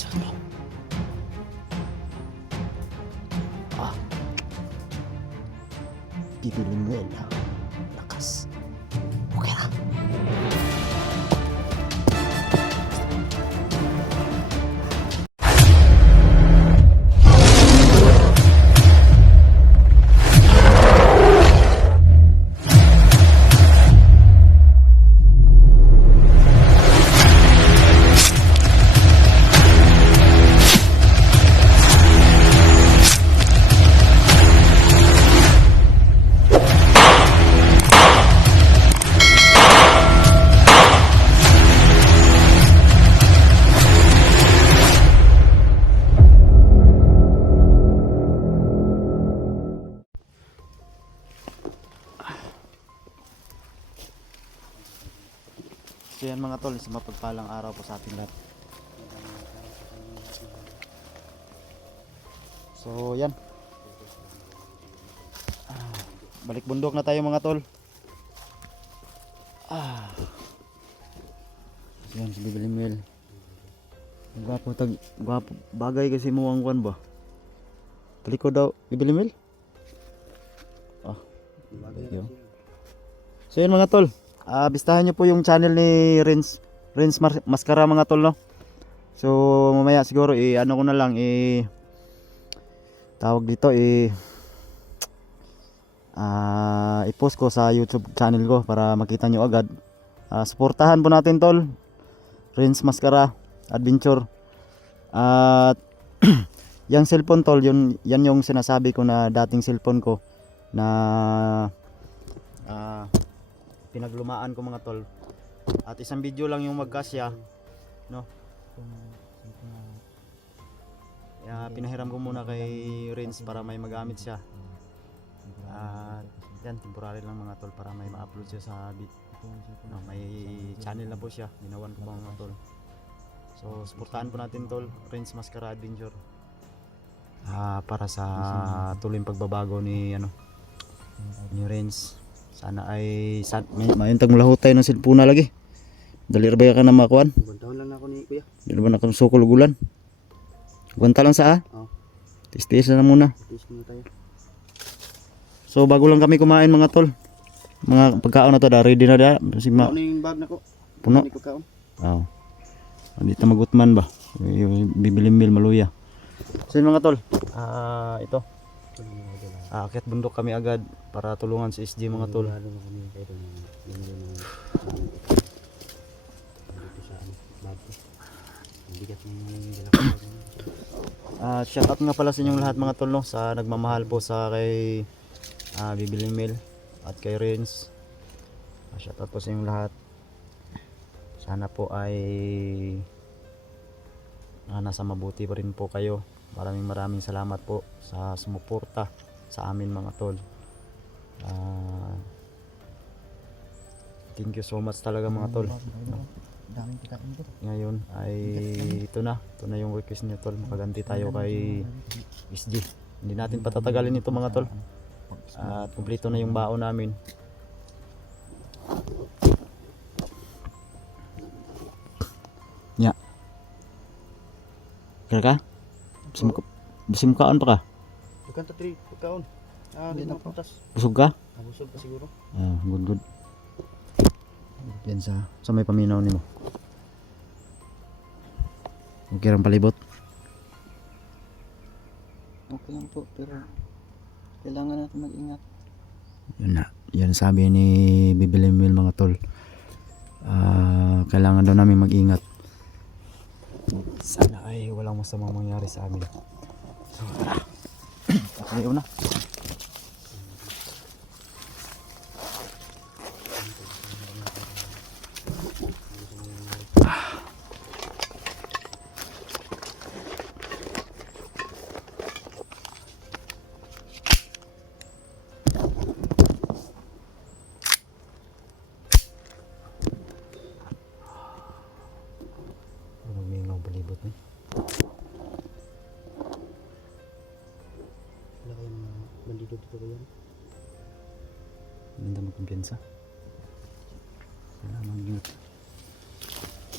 Bilisan mo. Ah. Bibilin mo yan na. Lakas. Okay na. So yan mga tol, sa mapagpalang araw po sa ating lahat. So yan. Balik bundok na tayo mga tol. Yan si Bibilimil. Gwapo gwapo bagay kasi mo ang kwan ba. Taliko daw Bibilimil. Thank you. So yan mga tol. Bistahan nyo po yung channel ni Renz Mascara mga tol, no? So mamaya siguro ano ko na lang tawag dito i-post ko sa YouTube channel ko para makita nyo agad. Suportahan po natin tol, Renz Mascara Adventure. At yung cellphone tol, yan yung sinasabi ko na dating cellphone ko na pinaglumaan ko mga tol, at isang video lang yung magkasya, no? Pinahiram ko muna kay Renz para may magamit siya, at yan temporary lang mga tol para may ma-upload siya sa no, may channel na po siya, ginawan ko pa mga tol. So suportahan po natin tol, Renz Mascara Adventure, para sa tuloy pagbabago ni Renz. Sana ay mayuntag mo lahutay ng silpuna lagi. Dali ra ba ka na makuan? Buntahon lang ako ni kuya. Di ba na sukol gulan? Gwanta lang sa Oo. Tis-tis na muna. Tis muna tayo. So bago lang kami kumain mga tol. Mga pagkaon na to da ready na da. Kasi Ano yung bag na ko? puno. Hindi ko kaon. Oo. Andito magutman ba? Bibilimbil maluya. So yun mga tol. Ito. Akit bundok kami agad para tulungan si SG mga tol. Shout out nga pala sa inyong lahat mga tol, no, sa nagmamahal po sa kay Bibilimil at kay Renz. Shout out po sa inyong lahat. Sana po ay nasa mabuti pa rin po kayo. Maraming salamat po sa sumuporta sa amin mga tol. Thank you so much talaga mga tol. Ngayon ay ito na yung request niyo tol, makaganti tayo kay SG. Hindi natin patatagalin ito mga tol, at kumpleto na yung baon namin. Kaya ka? Bisim kaon pa ka? Dukan ta 3 kaon. Di na putas. Busog ka? Busog pa siguro. Good. Yan sa may paminaw nimo. Okay lang palibot. Okay lang po, pero kailangan natin mag-ingat. Yun na. Yan sabi ni Bibilimil mga tol. Kailangan daw namin mag-ingat. Sana ay walang masamang mangyari sa amin. So tara. Tayo na. Palibot ni. Wala kayong mga bandido dito ba yan? Hindi na magkumpiyansa. Wala mang ingat.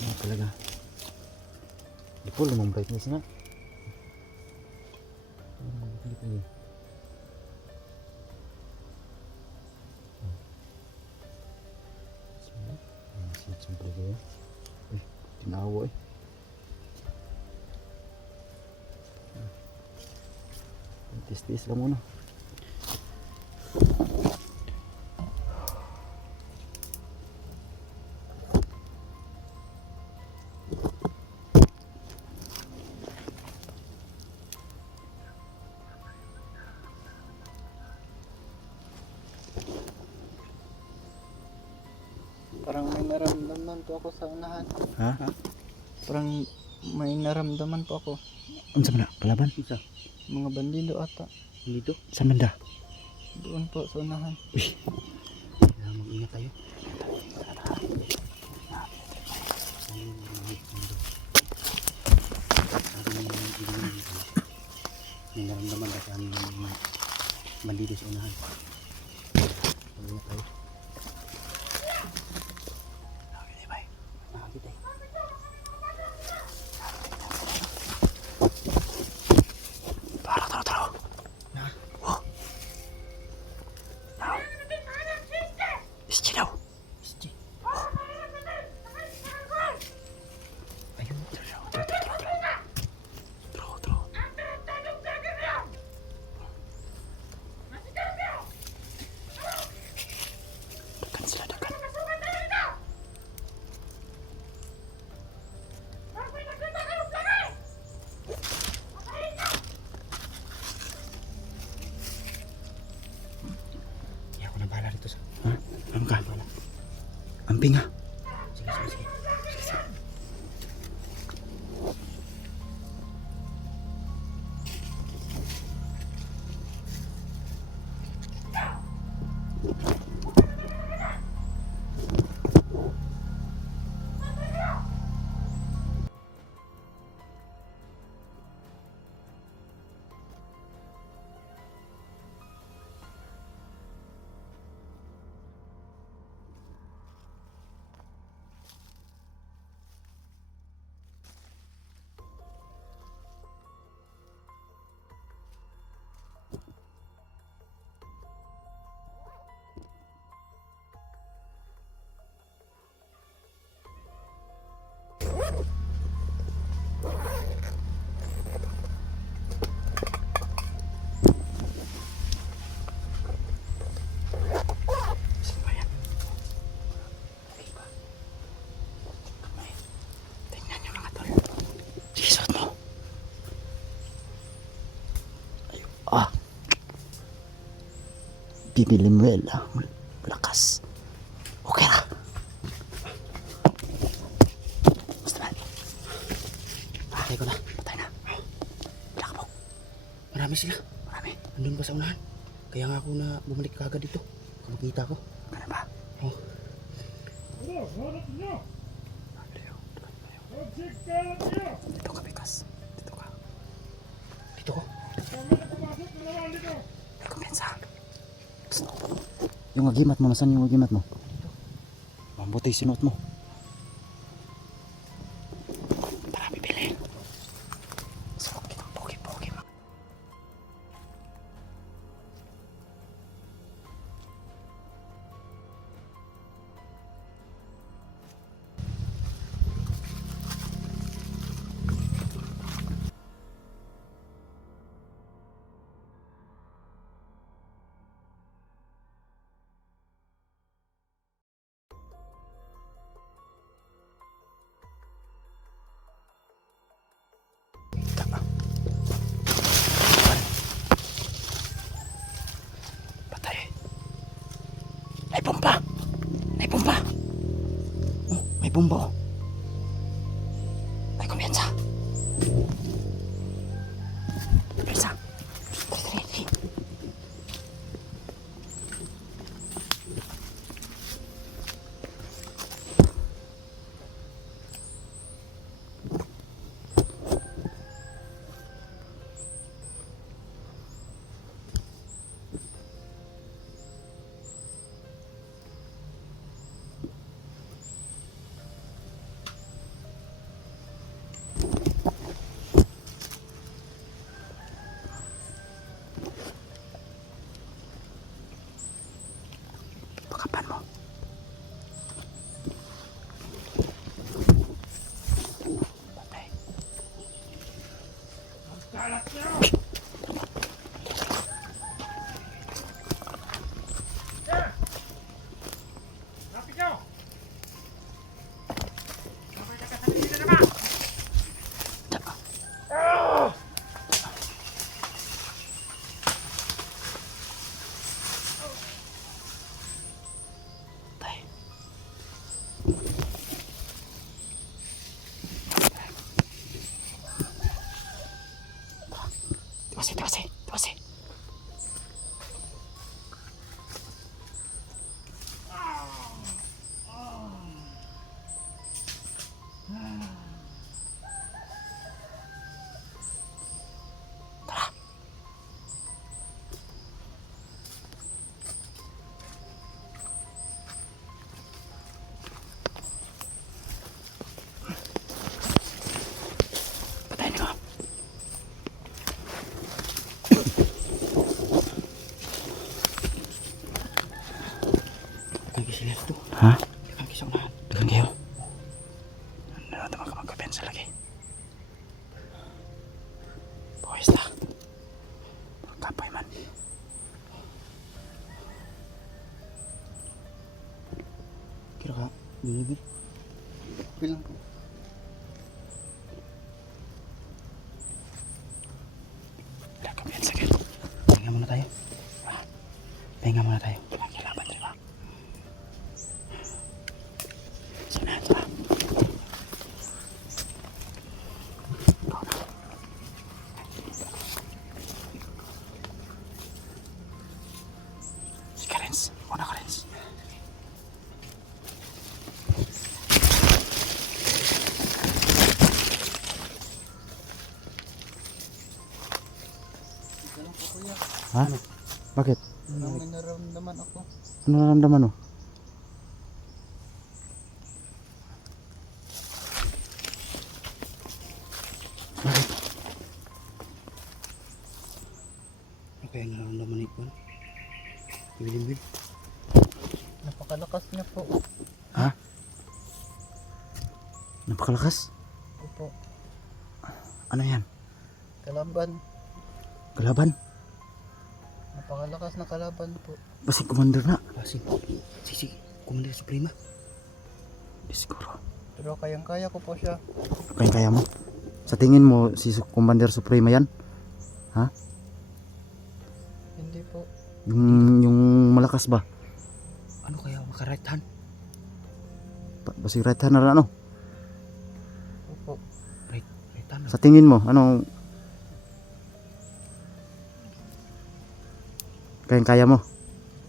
Ano talaga? Di full naman brightness nga. Siyempre kayo. Uy, tinawa eh. Tis-tis lang muna. Parang may naramdaman po ako sa unahan. Ha? Parang may naramdaman po ako. Unsa man na? Palaban? Isa. Mga bandido ata. Dito? Sa banda? Doon po sa unahan. Uy. Kaya mag-ingat tayo. May naramdaman ba sa aming mga bandido sa unahan? Mag-ingat tayo. Ha? Ano ka? Amping ha? Sige, sige, sige. Sige, sige. Ah. Bibili mo yan. Malakas. Okay na. Basta man. Patay ko na. Patay na. Bilakabog. Marami sila. Marami. Andun pa sa unahan. Kaya nga ako na bumalik kagad dito. Makita ko. Ano ba? Oh. Dito ka, Bikas. Dito ka. Dito ko. May kumpensa. Psst. Yung agimat mo, nasan yung agimat mo? Mabuti sinuot mo. Tara, bibili. Sarap kitang pogi-pogi mo. Patay. May bomba. May bomba. Oh, may bomba. Oh. May kumpensa. Kumpensa. Dali. Kan kayo. Ano naman ka magkapensa lagi. Boys na. Kapoy man. Kira ka, binibil. Bilang po. Wala kapensa kayo. Pahinga muna tayo. Pahinga muna tayo. Kailangan di ba? Sana di ba? Si Karens. Una Karens. Bilang po kuya. Ha? Bakit? Parang may nararamdaman ako. Ano nararamdaman mo? Ano kaya nararamdaman ni Juan? Binibil. Napakalakas niya po. Napakalakas. Opo. Ano yan? Kalaban. Kalaban? Napakalakas na kalaban po. Basta commander na. Pasing. Si Commander Suprema. Siguro. Pero kayang-kaya ko po siya. Kaya mo? Sa tingin mo si Commander Suprema yan? Hindi po. Yung malakas ba? Ano kaya maka-right hand? Basta right hand na ano? Opo. Right hand. Sa tingin mo, anong kaya mo?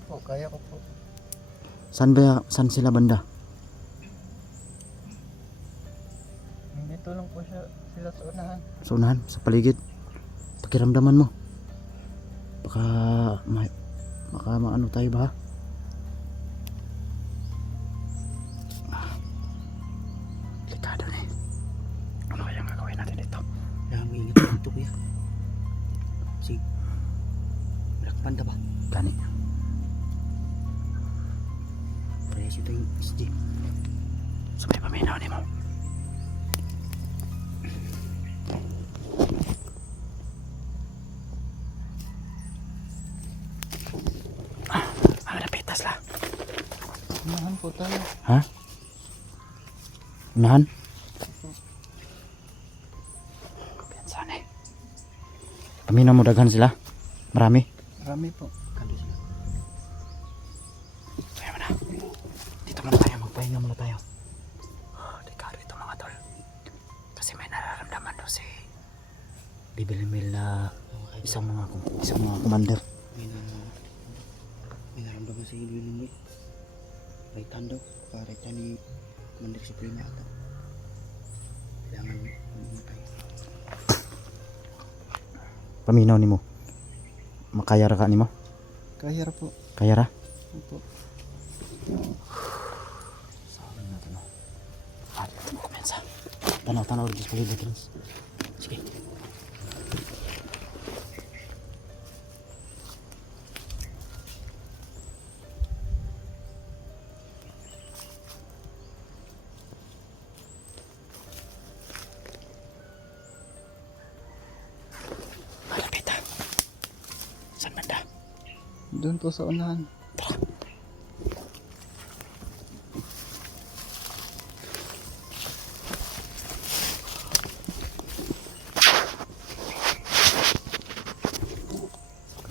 Opo, kaya ko po. Saan sila banda? Dito lang po siya, sila sa unahan. Sa unahan, sa paligid. Pakiramdaman mo. Baka maano tayo ba? Delikado na eh. Ano kaya gagawin natin dito? Kaya maingat ka dito kuya. Si Black Panda ba? Gani. Parehas ito yung SG. Sabay paminaw ni mo. Napitas la. Unahan po tayo. Ha? Unahan? Piansan eh. Paminaw mo daghan sila? Marami? Marami po. Kando sila. Kaya mo na. Dito muna tayo. Magpahinga muna tayo. Delikado ito mga tol. Kasi may nararamdaman daw si Bibilmil na isang mga commander. May naramdaman sa inyo yun eh. Right hand daw. Right hand ni Commander Suprema ata. Kailangan maingat tayo. Paminaw ni mo. Makaya ra ka ni mo? Kaya ra po. Kaya ra? Opo. Saan na ito no? Ito mo kumensa. Tanaw rin sa paligid rin. Sige. Malapit ha. Saan banda? Doon po sa unahan. Tara.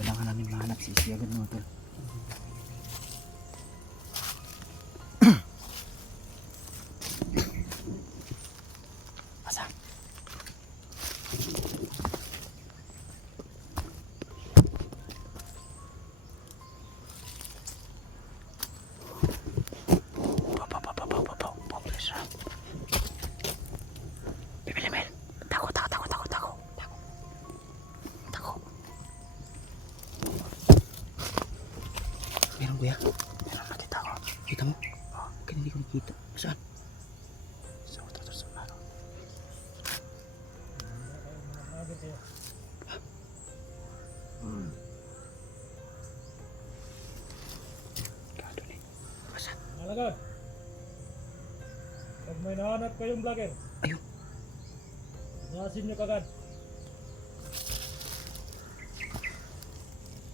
Kailangan namin mahanap si Isiagan mo tol. Asa? Please, Bibilimel. Tako. Meron kuya. Meron nakita ko. Kita mo? Kaya hindi ko nakita. Saan? Sa utot sa maro. Kado ni. Saan? Kung may nahanap kayong vlogger, Ayun. nasin nyo kagad.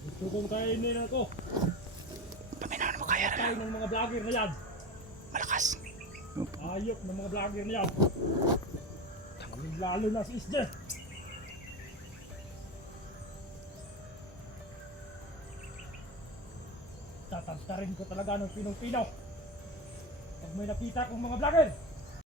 Gusto kong kainin ako. Paminahan mo kaya Tayo ng mga vlogger na yan. malakas. Ayok ng mga vlogger na yan. Lalo na si Isje. Tatantarin ko talaga ng pinong-pinaw. Pag may nakita kong mga vlogger,